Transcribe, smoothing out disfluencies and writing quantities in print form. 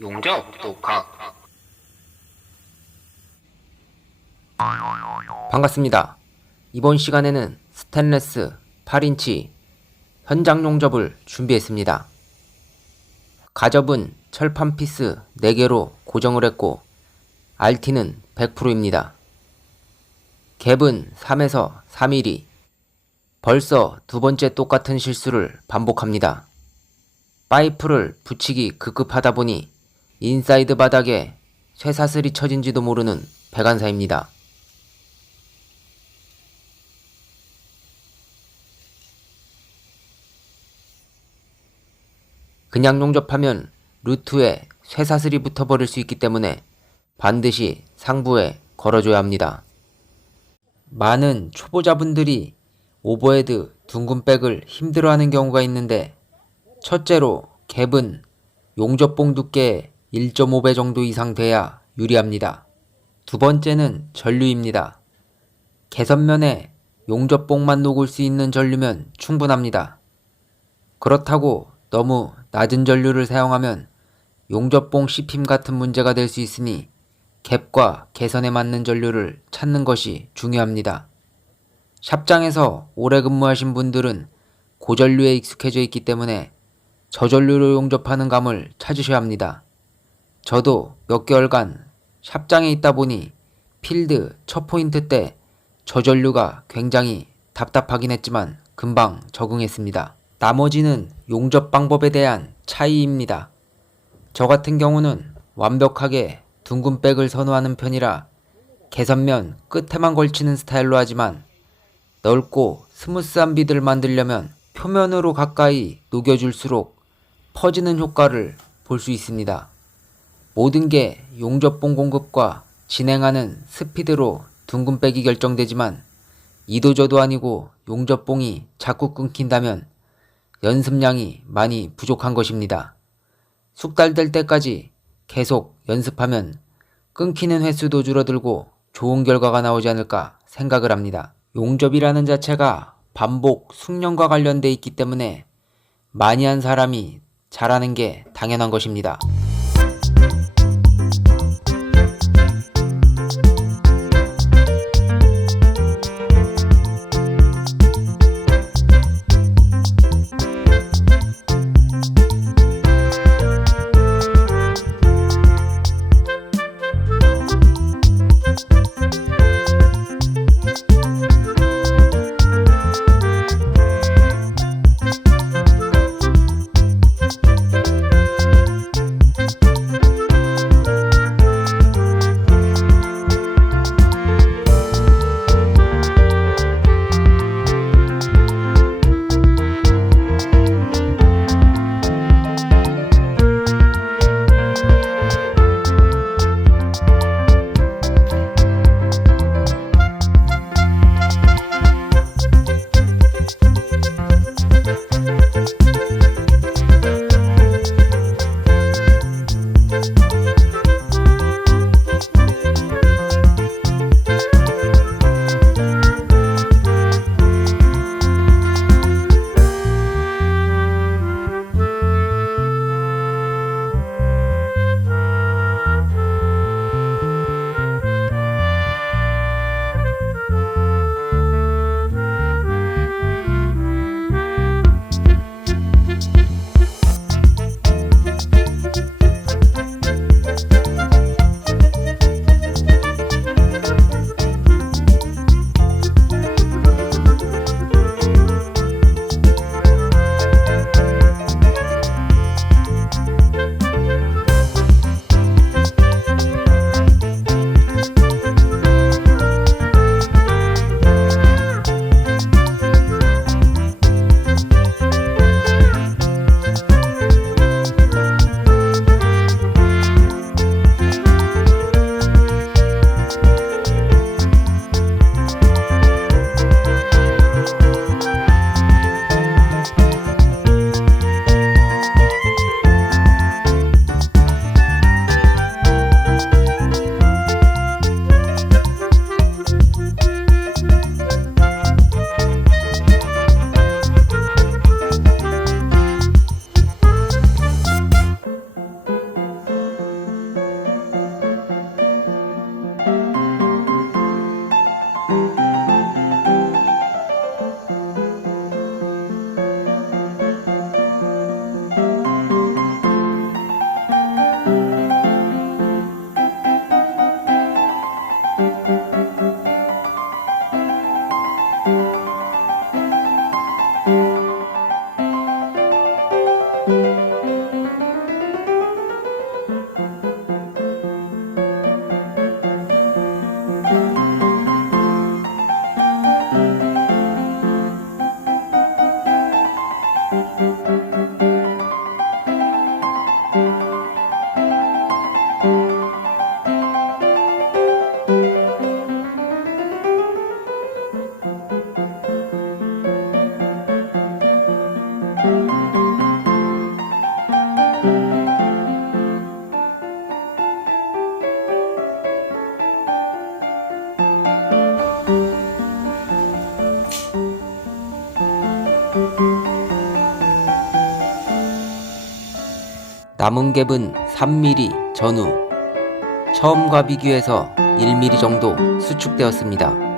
용접, 독학. 반갑습니다. 이번 시간에는 스테인리스 8인치 현장 용접을 준비했습니다. 가접은 철판 피스 4개로 고정을 했고 RT는 100%입니다. 갭은 3에서 3mm. 벌써 두 번째 똑같은 실수를 반복합니다. 파이프를 붙이기 급급하다 보니 인사이드 바닥에 쇠사슬이 쳐진지도 모르는 백안사입니다. 그냥 용접하면 루트에 쇠사슬이 붙어버릴 수 있기 때문에 반드시 상부에 걸어줘야 합니다. 많은 초보자분들이 오버헤드 둥근백을 힘들어하는 경우가 있는데, 첫째로 갭은 용접봉 두께의 1.5배 정도 이상 돼야 유리합니다. 두 번째는 전류입니다. 개선면에 용접봉만 녹을 수 있는 전류면 충분합니다. 그렇다고 너무 낮은 전류를 사용하면 용접봉 씹힘 같은 문제가 될 수 있으니 갭과 개선에 맞는 전류를 찾는 것이 중요합니다. 샵장에서 오래 근무하신 분들은 고전류에 익숙해져 있기 때문에 저전류로 용접하는 감을 찾으셔야 합니다. 저도 몇 개월간 샵장에 있다 보니 필드 첫 포인트 때 저전류가 굉장히 답답하긴 했지만 금방 적응했습니다. 나머지는 용접 방법에 대한 차이입니다. 저 같은 경우는 완벽하게 둥근 백을 선호하는 편이라 개선면 끝에만 걸치는 스타일로 하지만, 넓고 스무스한 비드를 만들려면 표면으로 가까이 녹여줄수록 퍼지는 효과를 볼 수 있습니다. 모든 게 용접봉 공급과 진행하는 스피드로 둥근 백이 결정되지만, 이도저도 아니고 용접봉이 자꾸 끊긴다면 연습량이 많이 부족한 것입니다. 숙달될 때까지 계속 연습하면 끊기는 횟수도 줄어들고 좋은 결과가 나오지 않을까 생각을 합니다. 용접이라는 자체가 반복, 숙련과 관련돼 있기 때문에 많이 한 사람이 잘하는 게 당연한 것입니다. 남은 갭은 3mm 전후, 처음과 비교해서 1mm 정도 수축되었습니다.